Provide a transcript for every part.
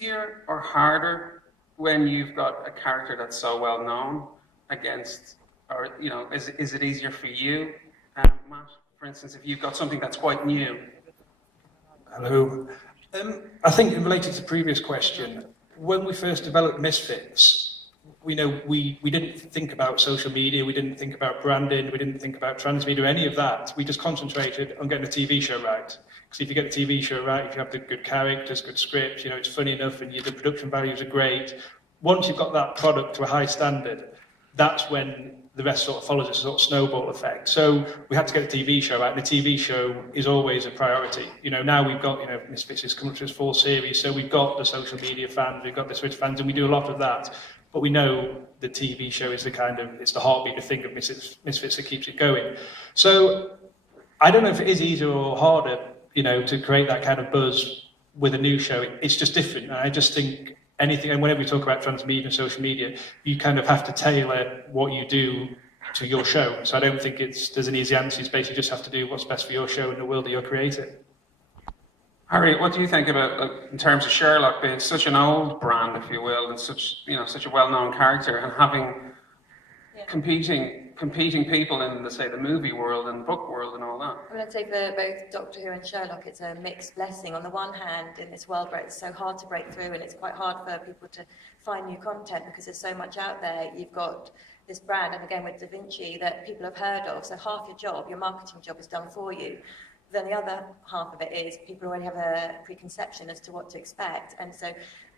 easier or harder when you've got a character that's so well known against, or is it easier for you, Matt? For instance, if you've got something that's quite new. Hello. I think related to the previous question, when we first developed Misfits, we didn't think about social media, we didn't think about branding, we didn't think about transmedia, any of that. We just concentrated on getting the TV show right. Because if you get the TV show right, if you have the good characters, good scripts, it's funny enough and the production values are great, once you've got that product to a high standard, that's when the rest sort of follows a sort of snowball effect. So we had to get a TV show out, and the TV show is always a priority. Now we've got, Misfits is coming up to its 4th series, so we've got the social media fans, we've got the Switch fans, and we do a lot of that. But we know the TV show is it's the heartbeat, the thing of Misfits that keeps it going. So I don't know if it is easier or harder, to create that kind of buzz with a new show. It's just different. And I just think anything, and whenever we talk about transmedia and social media, you kind of have to tailor what you do to your show. So I don't think there's an easy answer. It's basically just have to do what's best for your show and the world that you're creating. Harriet, what do you think about, in terms of Sherlock being such an old brand, if you will, and such a well-known character, and having competing people in, let's say, the movie world and the book world and all that? I'm going to say for both Doctor Who and Sherlock, it's a mixed blessing. On the one hand, in this world where it's so hard to break through and it's quite hard for people to find new content because there's so much out there, you've got this brand, and again with Da Vinci, that people have heard of, so half your job, your marketing job, is done for you. Then the other half of it is people already have a preconception as to what to expect, and so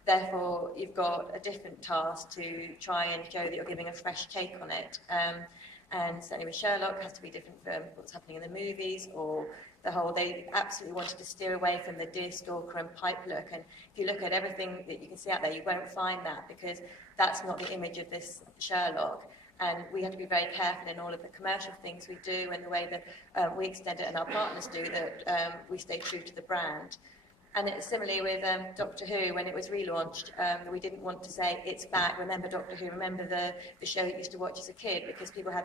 therefore you've got a different task to try and show that you're giving a fresh take on it. And certainly with Sherlock, it has to be different from what's happening in the movies, or they absolutely wanted to steer away from the deer stalker and pipe look. And if you look at everything that you can see out there, you won't find that, because that's not the image of this Sherlock. And we have to be very careful in all of the commercial things we do and the way that we extend it and our partners do, that we stay true to the brand. And it's similarly with Doctor Who, when it was relaunched, we didn't want to say, it's back, remember Doctor Who, remember the show you used to watch as a kid, because people had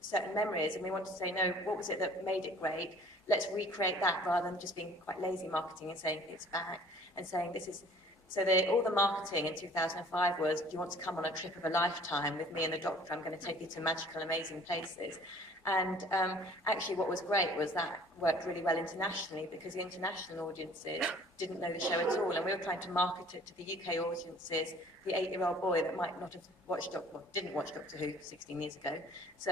certain memories, and we wanted to say, no, what was it that made it great? Let's recreate that, rather than just being quite lazy marketing and saying it's back, and saying this is... So all the marketing in 2005 was, do you want to come on a trip of a lifetime with me and the Doctor? I'm going to take you to magical, amazing places. And actually what was great was that worked really well internationally, because the international audiences didn't know the show at all, and we were trying to market it to the UK audiences, the 8-year-old boy that might not have didn't watch Doctor Who 16 years ago. So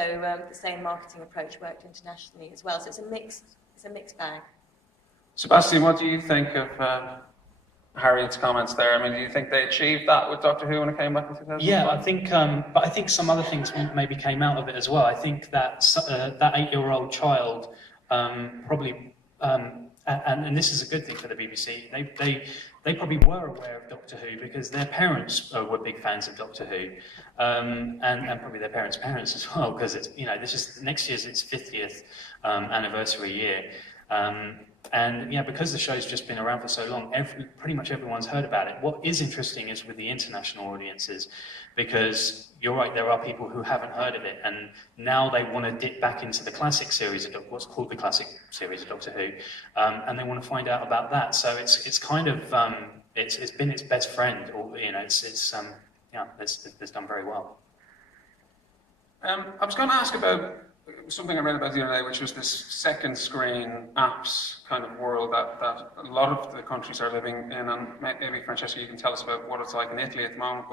the same marketing approach worked internationally as well. So it's a mixed bag. Sebastian, what do you think of Harriet's comments there? I mean, do you think they achieved that with Doctor Who when it came back in 2005? Yeah, I think, but I think some other things maybe came out of it as well. I think that that 8-year-old child probably, and this is a good thing for the BBC, they probably were aware of Doctor Who because their parents were big fans of Doctor Who, and probably their parents' parents as well, because it's, this is next year's its 50th anniversary year. And yeah, because the show's just been around for so long, pretty much everyone's heard about it. What is interesting is with the international audiences, because you're right, there are people who haven't heard of it, and now they want to dip back into the classic series of what's called the classic series of Doctor Who, and they want to find out about that. So it's kind of it's been its best friend, or it's done very well. I was going to ask about something I read about the other day, which was this second screen apps kind of world that a lot of the countries are living in, and maybe Francesco, you can tell us about what it's like in Italy at the moment.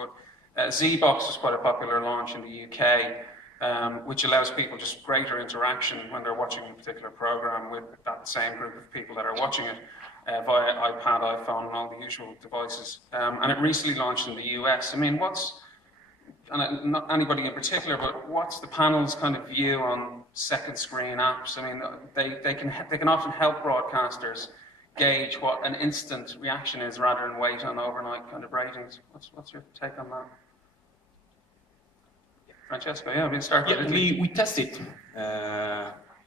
But Z-Box is quite a popular launch in the UK, which allows people just greater interaction when they're watching a particular program with that same group of people that are watching it via iPad, iPhone, and all the usual devices. And it recently launched in the US. I mean, and not anybody in particular, but what's the panel's kind of view on second screen apps? I mean, they can often help broadcasters gauge what an instant reaction is rather than wait on overnight kind of ratings. What's your take on that? Francesco, yeah, we'll start with Italy. We tested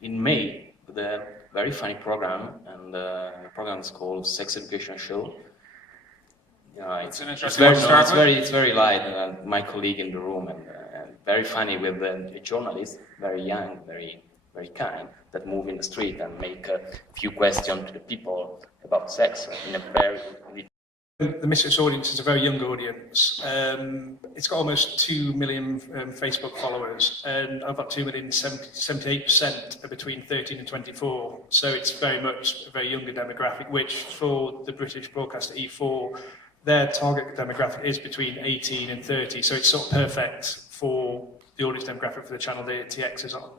in May with a very funny program, and the program is called Sex Education Show. It's very light. My colleague in the room, and very funny, with a journalist, very young, very kind, that move in the street and make a few questions to the people about sex in a very the Misfits audience is a very young audience. It's got almost 2 million Facebook followers, and I've got 78% are between 13 and 24. So it's very much a very younger demographic, which for the British broadcaster E4, their target demographic is between 18 and 30. So it's sort of perfect for the audience demographic for the channel that TX is on.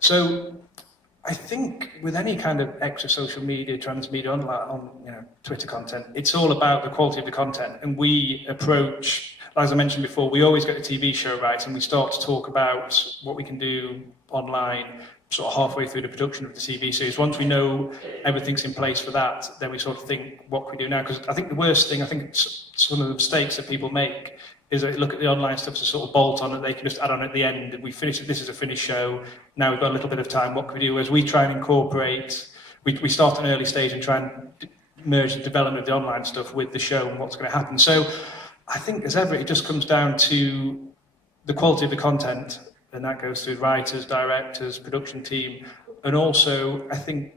So I think with any kind of extra social media, transmedia, on Twitter content, it's all about the quality of the content. And we approach, as I mentioned before, we always get the TV show right, and we start to talk about what we can do online sort of halfway through the production of the TV series. Once we know everything's in place for that, then we sort of think, what can we do now? Because I think the worst thing, I think some of the mistakes that people make is that they look at the online stuff as a sort of bolt on that they can just add on at the end. We finish it, this is a finished show, now we've got a little bit of time, what can we do? As we try and incorporate, we start at an early stage and try and merge the development of the online stuff with the show and what's going to happen. So I think as ever, it just comes down to the quality of the content, and that goes through writers, directors, production team, and also I think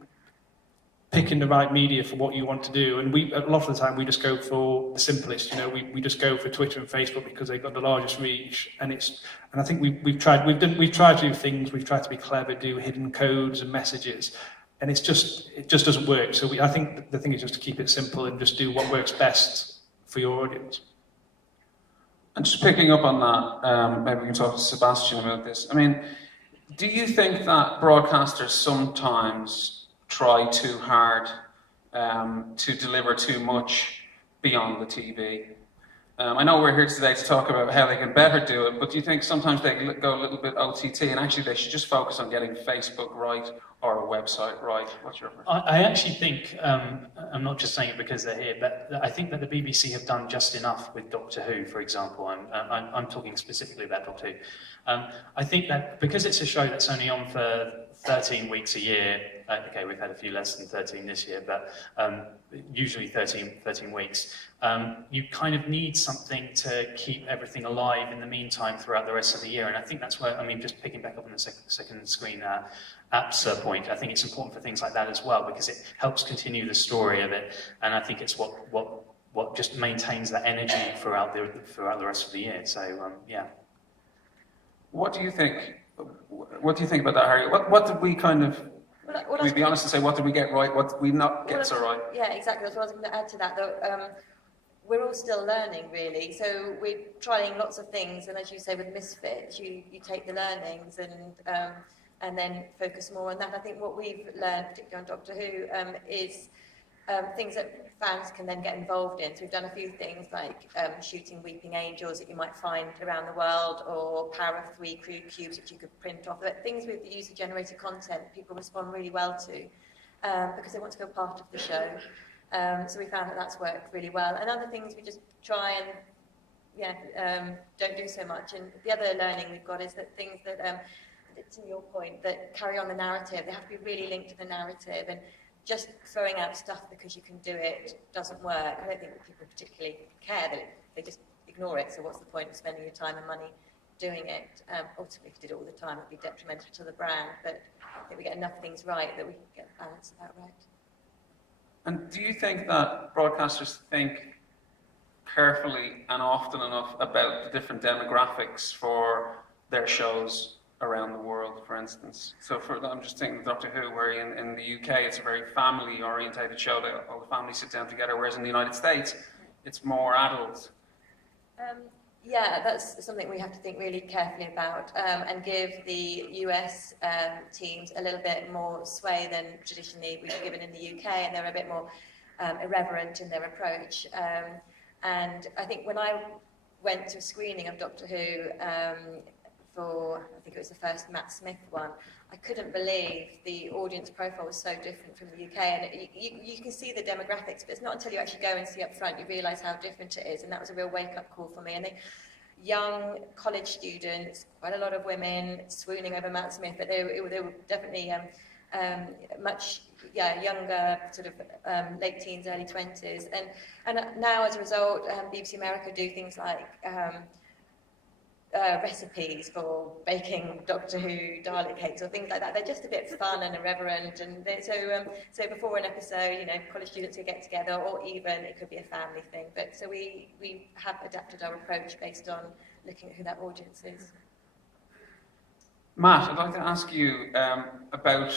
picking the right media for what you want to do. And a lot of the time we just go for the simplest, we just go for Twitter and Facebook because they've got the largest reach. And I think we've tried to do things, we've tried to be clever, do hidden codes and messages, and it just doesn't work. So I think the thing is just to keep it simple and just do what works best for your audience. And just picking up on that, maybe we can talk to Sebastian about this. I mean, do you think that broadcasters sometimes try too hard to deliver too much beyond the TV? I know we're here today to talk about how they can better do it, but do you think sometimes they go a little bit OTT and actually they should just focus on getting Facebook right or a website right? What's your opinion? I actually think, I'm not just saying it because they're here, but I think that the BBC have done just enough with Doctor Who, for example. I'm talking specifically about Doctor Who. I think that because it's a show that's only on for 13 weeks a year, okay, we've had a few less than 13 this year, but usually 13 weeks, you kind of need something to keep everything alive in the meantime throughout the rest of the year. And I think that's where, just picking back up on the second screen apps point, I think it's important for things like that as well, because it helps continue the story of it. And I think it's what just maintains that energy throughout the rest of the year. So, yeah. What do you think about that, Harriet? What did we kind of... Can we be honest and say, what did we get right, what did we not get so right? Yeah, exactly. That's what I was going to add to that. Though, we're all still learning, really. So we're trying lots of things, and as you say, with Misfits, you take the learnings and then focus more on that. I think what we've learned, particularly on Doctor Who, is things that fans can then get involved in. So we've done a few things like shooting weeping angels that you might find around the world, or Power of 3 crew cubes that you could print off. But things with user-generated content, people respond really well to because they want to feel part of the show. So we found that that's worked really well. And other things we just try and don't do so much. And the other learning we've got is that things that, to your point, that carry on the narrative, they have to be really linked to the narrative. And just throwing out stuff because you can do it doesn't work. I don't think that people particularly care. They just ignore it. So what's the point of spending your time and money doing it? Ultimately, if you did it all the time, it would be detrimental to the brand. But I think we get enough things right that we can get the balance of that right. And do you think that broadcasters think carefully and often enough about the different demographics for their shows around the world, for instance? So I'm just thinking of Doctor Who, where in the UK it's a very family-orientated show that all the families sit down together, whereas in the United States it's more adult. Yeah, that's something we have to think really carefully about and give the US teams a little bit more sway than traditionally we've given in the UK, and they're a bit more irreverent in their approach. And I think when I went to a screening of Doctor Who for, I think it was the first Matt Smith one, I couldn't believe the audience profile was so different from the UK. And you can see the demographics, but it's not until you actually go and see up front you realise how different it is. And that was a real wake-up call for me. And young college students, quite a lot of women swooning over Matt Smith, but they were definitely much younger, sort of late teens, early 20s. And now, as a result, BBC America do things like recipes for baking Doctor Who Dalek cakes or things like that. They're just a bit fun and irreverent, and so before an episode, college students could get together, or even it could be a family thing. But so we have adapted our approach based on looking at who that audience is. Matt, I'd like to ask you about,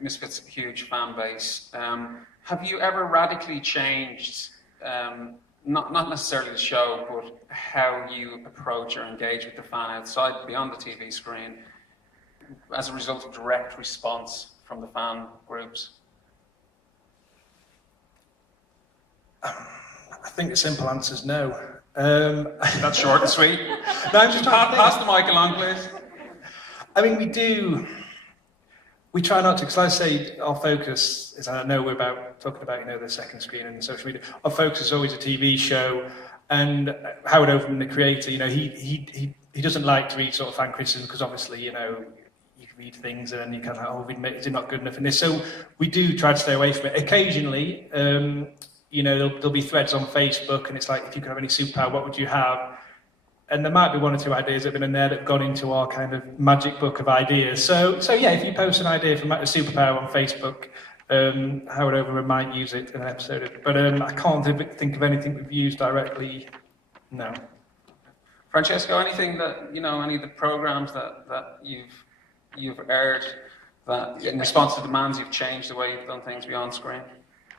Misfits' huge fan base. Have you ever radically changed, not necessarily the show, but how you approach or engage with the fan outside, beyond the TV screen, as a result of direct response from the fan groups? I think the simple answer is no. That's short and sweet. No, I'm just pass the mic along, please. I mean, we try not to, because I say our focus is, I know we're talking about, the second screen and the social media, our focus is always a TV show, and Howard Overman, the creator, he doesn't like to read sort of fan criticism, because obviously, you can read things and you kind of, is it not good enough in this? So we do try to stay away from it. Occasionally, there'll be threads on Facebook, and it's like, if you could have any superpower, what would you have? And there might be one or two ideas that have been in there that have gone into our kind of magic book of ideas. So yeah, if you post an idea for a superpower on Facebook, Howard Overman might use it in an episode. But I can't think of anything we've used directly, no. Francesco, anything that, any of the programs that you've aired that in response to demands you've changed the way you've done things beyond screen?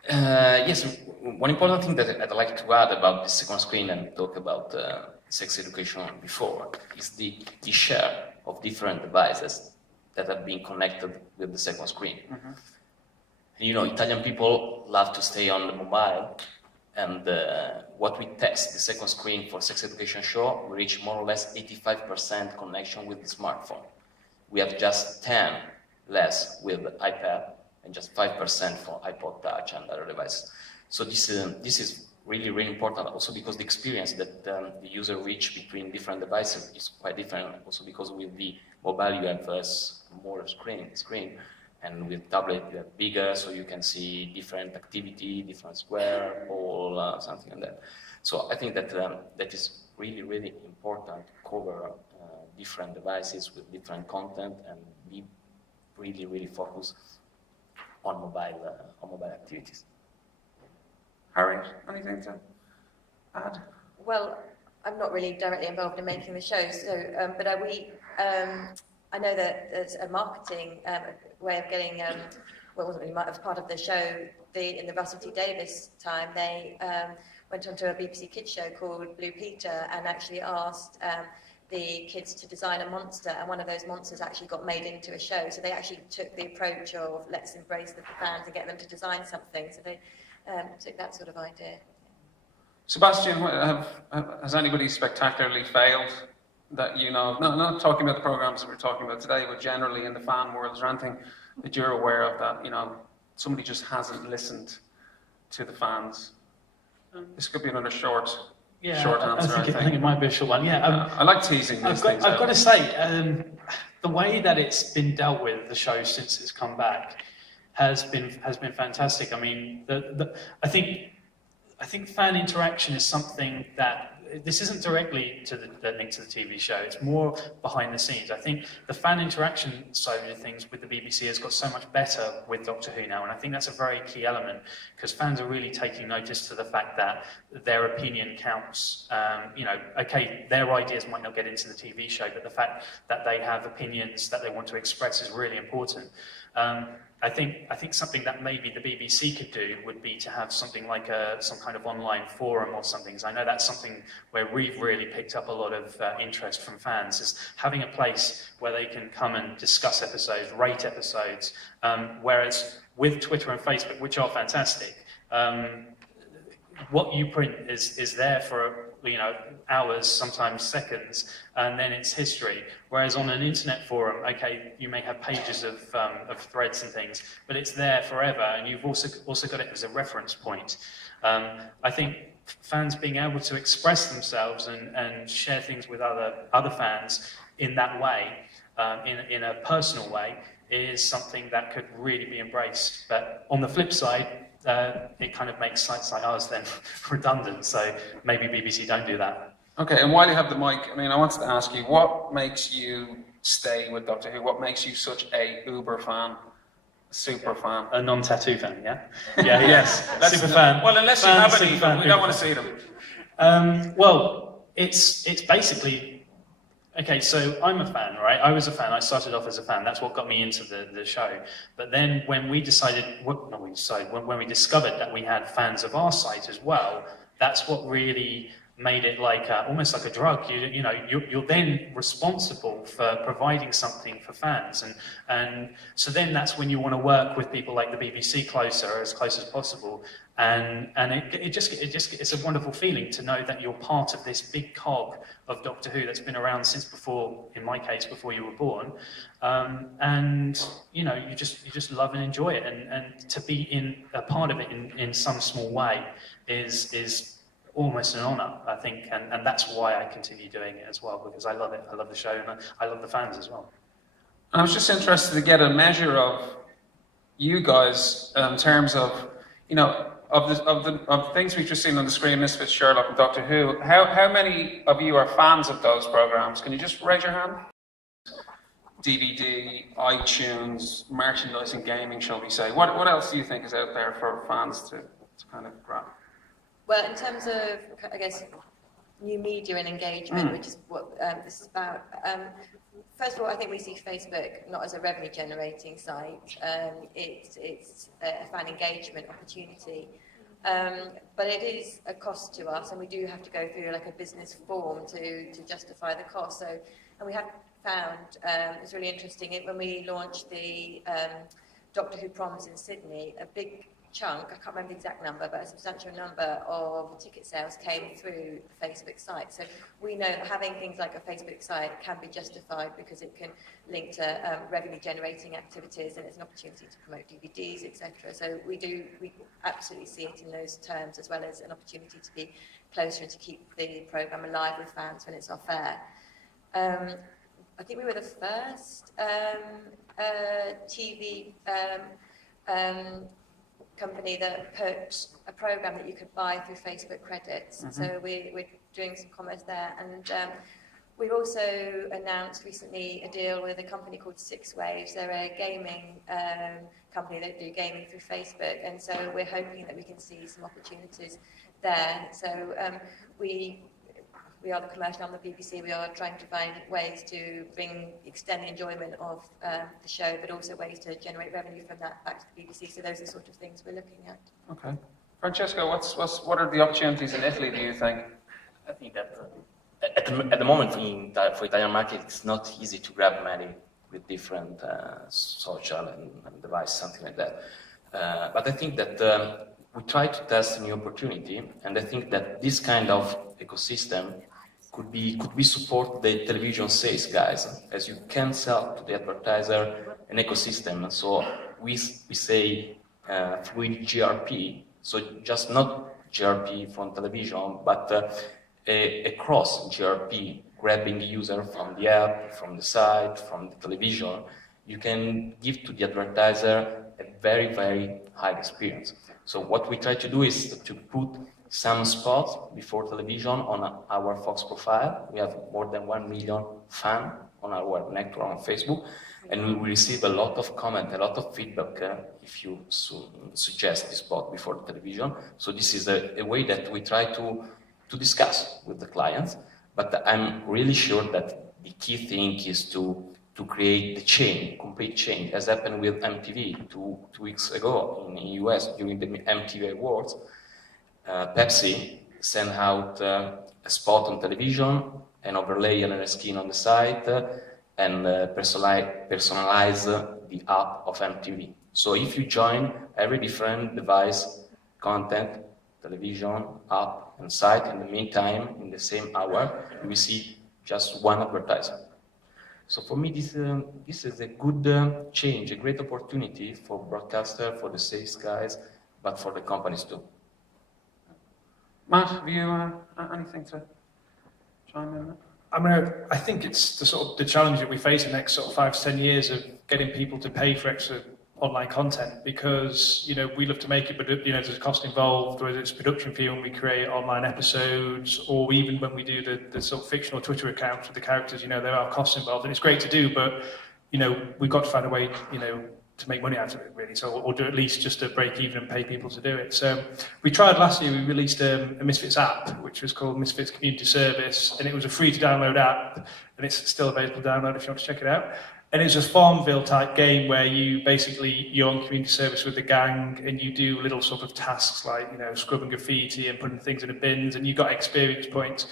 Yes, one important thing that I'd like to add about the second screen and talk about sex education before is the share of different devices that have been connected with the second screen. Mm-hmm. Italian people love to stay on the mobile, and what we test the second screen for sex education show, we reach more or less 85% connection with the smartphone. We have just 10 less with iPad and just 5% for iPod Touch and other devices. So this is really, really important, also because the experience that the user reach between different devices is quite different, also because with the mobile you have more screen, and with tablet you have bigger, so you can see different activity, different square, ball, something like that. So I think that that is really, really important to cover different devices with different content and be really, really focused on mobile activities. Harriet, anything to add? Well, I'm not really directly involved in making the show, so but I know that there's a marketing way of getting. Well, it wasn't really as part of the show. In the Russell T Davies time, they went onto a BBC Kids show called Blue Peter and actually asked the kids to design a monster, and one of those monsters actually got made into a show. So they actually took the approach of let's embrace the fans and get them to design something. So they took that sort of idea. Sebastian, has anybody spectacularly failed that not talking about the programs that we're talking about today, but generally in the fan world, is there anything that you're aware of that, somebody just hasn't listened to the fans? This could be another short answer, I think it might be a short one. Yeah, I like teasing these things. I've got to say, the way that it's been dealt with, the show, since it's come back, has been fantastic. I mean, I think fan interaction is something that this isn't directly linked to the TV show. It's more behind the scenes. I think the fan interaction side of things with the BBC has got so much better with Doctor Who now, and I think that's a very key element because fans are really taking notice to the fact that their opinion counts. Okay, their ideas might not get into the TV show, but the fact that they have opinions that they want to express is really important. I think something that maybe the BBC could do would be to have something like some kind of online forum or something. Because I know that's something where we've really picked up a lot of interest from fans, is having a place where they can come and discuss episodes, rate episodes. Whereas with Twitter and Facebook, which are fantastic, what you print is there for hours, sometimes seconds, and then it's history. Whereas on an internet forum, okay, you may have pages of threads and things, but it's there forever, and you've also got it as a reference point. I think fans being able to express themselves and share things with other fans in that way, in a personal way, is something that could really be embraced. But on the flip side, it kind of makes sites like ours then redundant, so maybe BBC don't do that. Okay, and while you have the mic, I mean, I wanted to ask you, what makes you stay with Doctor Who? What makes you such a uber fan, super fan? A non-tattoo fan, yeah? Yes. Super fan. Well, unless you have any, but we don't want to see them. Well, it's basically... Okay, so I'm a fan, right? I was a fan. I started off as a fan. That's what got me into the show. But then when we decided, when we discovered that we had fans of our site as well, that's what really made it like almost like a drug. You're then responsible for providing something for fans, and so then that's when you want to work with people like the BBC as close as possible, and it's a wonderful feeling to know that you're part of this big cog of Doctor Who that's been around since before, in my case, before you were born, and you just love and enjoy it, and to be in a part of it in some small way is almost an honour, I think, and that's why I continue doing it as well, because I love it. I love the show, and I love the fans as well. I was just interested to get a measure of you guys in terms of, of the things we've just seen on the screen, Misfits, Sherlock, and Doctor Who. How many of you are fans of those programs? Can you just raise your hand? DVD, iTunes, merchandising, gaming, shall we say? What else do you think is out there for fans to kind of grab? Well, in terms of, I guess, new media and engagement, which is what this is about, first of all, I think we see Facebook not as a revenue-generating site. It's a fan engagement opportunity. But it is a cost to us, and we do have to go through like a business form to justify the cost. So, and we have found, it's really interesting, when we launched the Doctor Who Proms in Sydney, a big chunk, I can't remember the exact number, but a substantial number of ticket sales came through the Facebook site. So we know that having things like a Facebook site can be justified because it can link to revenue generating activities, and it's an opportunity to promote DVDs, etc. So we absolutely see it in those terms, as well as an opportunity to be closer and to keep the programme alive with fans when it's off air. I think we were the first TV company that put a program that you could buy through Facebook credits. Mm-hmm. So we're doing some commerce there, and we've also announced recently a deal with a company called Six Waves. They're a gaming company that do gaming through Facebook, and so we're hoping that we can see some opportunities there. So we are the commercial arm of the BBC. We are trying to find ways to extend the enjoyment of the show, but also ways to generate revenue from that back to the BBC. So those are the sort of things we're looking at. Okay. Francesco, what are the opportunities in Italy, do you think? I think that at the moment for Italian market, it's not easy to grab money with different social and device, something like that. But I think that we try to test a new opportunity, and I think that this kind of ecosystem could be support the television sales guys, as you can sell to the advertiser an ecosystem. And so we say fluid GRP, so just not GRP from television, but a cross GRP, grabbing the user from the app, from the site, from the television. You can give to the advertiser a very, very high experience. So what we try to do is to put some spots before television on our Fox profile. We have more than 1 million fans on our network on Facebook, and we will receive a lot of comment, a lot of feedback if you suggest this spot before the television. So this is a way that we try to discuss with the clients, but I'm really sure that the key thing is to create the complete change, as happened with MTV two weeks ago in the US during the MTV Awards. Pepsi sent out a spot on television, an overlay on a skin on the site, and personalize the app of MTV. So if you join every different device, content, television, app, and site, in the meantime, in the same hour, you will see just one advertiser. So for me, this is a good change, a great opportunity for broadcaster, for the sales guys, but for the companies too. Matt, have you anything to chime in? I think it's the challenge that we face in the next 5 to 10 years of getting people to pay for extra online content because, you know, we love to make it, but, you know, there's a cost involved, whether it's production fee when we create online episodes, or even when we do the sort of fictional Twitter accounts with the characters, you know, there are costs involved, and it's great to do, but, you know, we've got to find a way, you know, to make money out of it, really. So, or do at least just to break even and pay people to do it. So we tried last year, we released a Misfits app, which was called Misfits Community Service, and it was a free to download app, and it's still available to download if you want to check it out. And it's a Farmville type game where you basically, you're on community service with the gang and you do little sort of tasks like, you know, scrubbing graffiti and putting things in the bins, and you got experience points.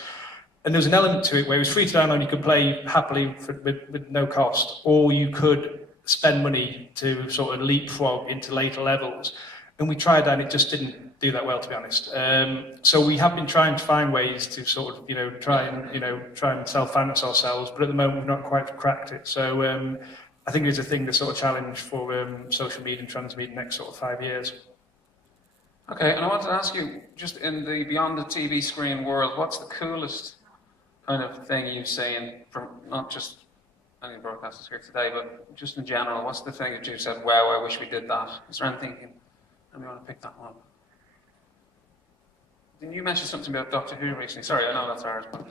And there was an element to it where it was free to download, you could play happily with no cost, or you could spend money to sort of leapfrog into later levels. And we tried that and it just didn't do that well, to be honest. So we have been trying to find ways to sort of, you know, try and self-finance ourselves, but at the moment we've not quite cracked it. So I think it's a thing, the sort of challenge for social media and transmedia next sort of 5 years. Okay, and I wanted to ask you, just in the beyond the TV screen world, what's the coolest kind of thing you've seen from not just any broadcasters here today, but just in general, what's the thing that you've said, wow, I wish we did that? Is there anything, let me want to pick that one up. Didn't you mention something about Doctor Who recently? Sorry, I know that's ours, but...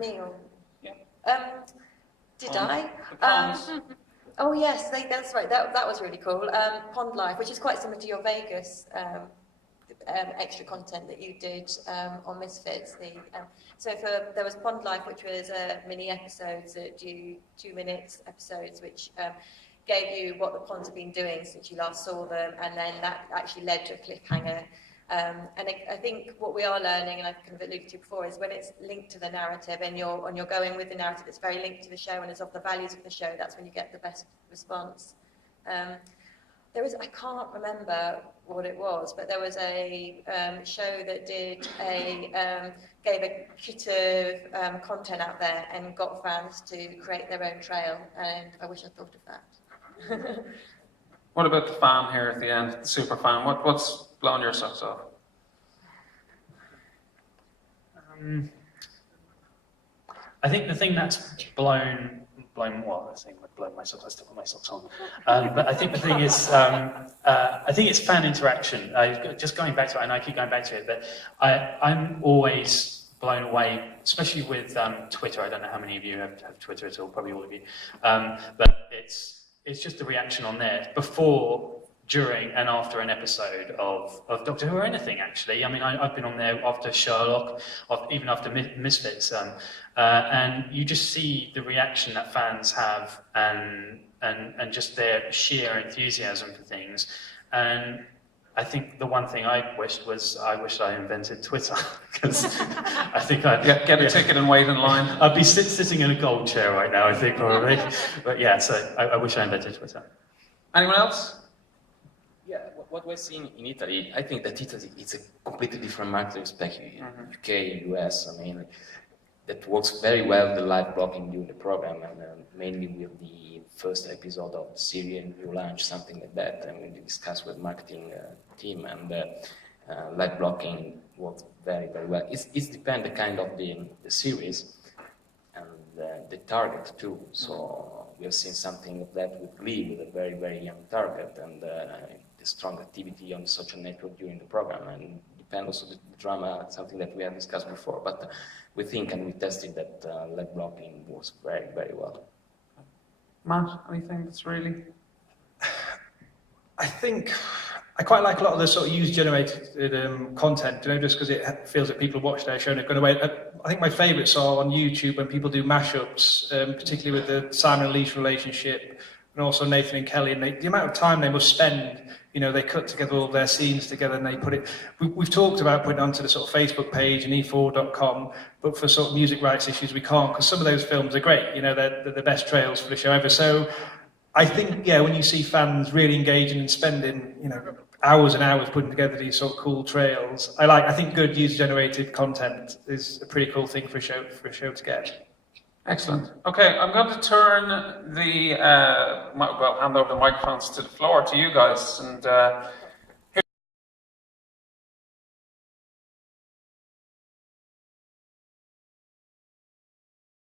Me or... Yeah. Did I? The ponds. Oh yes, that's right, that was really cool. Pond Life, which is quite similar to your Vegas extra content that you did on Misfits. There was Pond Life, which was mini episodes that do 2 minutes episodes, which gave you what the ponds have been doing since you last saw them, and then that actually led to a cliffhanger. I think what we are learning, and I've kind of alluded to before, is when it's linked to the narrative and you're going with the narrative that's very linked to the show and is of the values of the show, that's when you get the best response. I can't remember what it was, but there was a show that gave a kit of content out there and got fans to create their own trail, and I wish I thought of that. What about the fan here at the end, the super fan? What's blown your socks off? I think the thing that's blown what? I think I've blown my socks. I still put my socks on. But I think the thing is, I think it's fan interaction. Just going back to it, and I keep going back to it, but I'm always blown away, especially with Twitter. I don't know how many of you have Twitter at all. Probably all of you. But it's just the reaction on there before, during, and after an episode of Doctor Who or anything. Actually, I mean, I've been on there after Sherlock, even after Misfits. And you just see the reaction that fans have and just their sheer enthusiasm for things. And I think the one thing I wished I invented Twitter, because I think I'd get a ticket and wait in line. I'd be sitting in a gold chair right now, I think, probably. But yeah, so I wish I invented Twitter. Anyone else? Yeah, what we're seeing in Italy, I think that Italy is a completely different market respect to UK, US. I mean, that works very well, the live blocking during the program, and mainly with the first episode of the series, and you launch something like that, and we discuss with marketing team, and live blocking works very, very well. It depends the kind of the series and the target too. So we have seen something of that with Glee, with a very, very young target, and the strong activity on the social network during the program, and depends also the drama, something that we have discussed before. But we think and we tested that live blocking works very, very well. Matt, anything that's really... I think I quite like a lot of the sort of user-generated content, you know, just because it feels that people watch their show and it's going away. I think my favourites are on YouTube when people do mashups, particularly with the Simon and Lee's relationship, and also Nathan and Kelly, and the amount of time they must spend, you know, they cut together all their scenes together and they put it... We've talked about putting it onto the sort of Facebook page and e4.com, but for sort of music rights issues we can't, because some of those films are great, you know, they're the best trails for the show ever. So I think, yeah, when you see fans really engaging and spending, you know, hours and hours putting together these sort of cool trails, I think good user-generated content is a pretty cool thing for a show to get. Excellent. Okay, I'm going to turn hand over the microphones to the floor to you guys, and